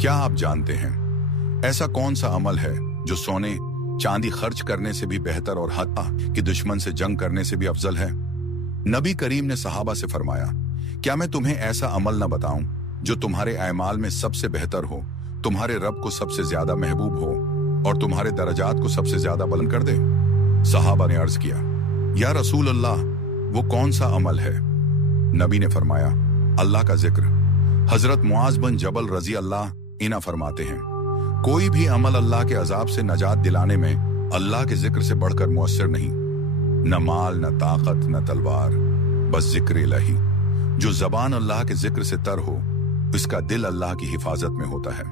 क्या आप जानते हैं ऐसा कौन सा अमल है जो सोने चांदी खर्च करने से भी बेहतर और हत्ता कि दुश्मन से जंग करने से भी अफजल है? नबी करीम ने सहाबा से फरमाया, क्या मैं तुम्हें ऐसा अमल न बताऊं जो तुम्हारे अमाल में सबसे बेहतर हो, तुम्हारे रब को सबसे ज्यादा महबूब हो और तुम्हारे दरजात को सबसे ज्यादा बुलंद कर दे? सहाबा ने अर्ज किया, या रसूल अल्लाह, वो कौन सा अमल है? नबी ने फरमाया, अल्लाह का जिक्र। हजरत मुआज बिन जबल रजी अल्लाह इना फरमाते हैं, कोई भी अमल अल्लाह के अजाब से नजात दिलाने में अल्लाह के जिक्र से बढ़कर मुअस्सर नहीं। न माल, न ताकत, न तलवार, बस जिक्र इलाही। जो जबान अल्लाह के जिक्र से तर हो, इसका दिल अल्लाह की हिफाजत में होता है।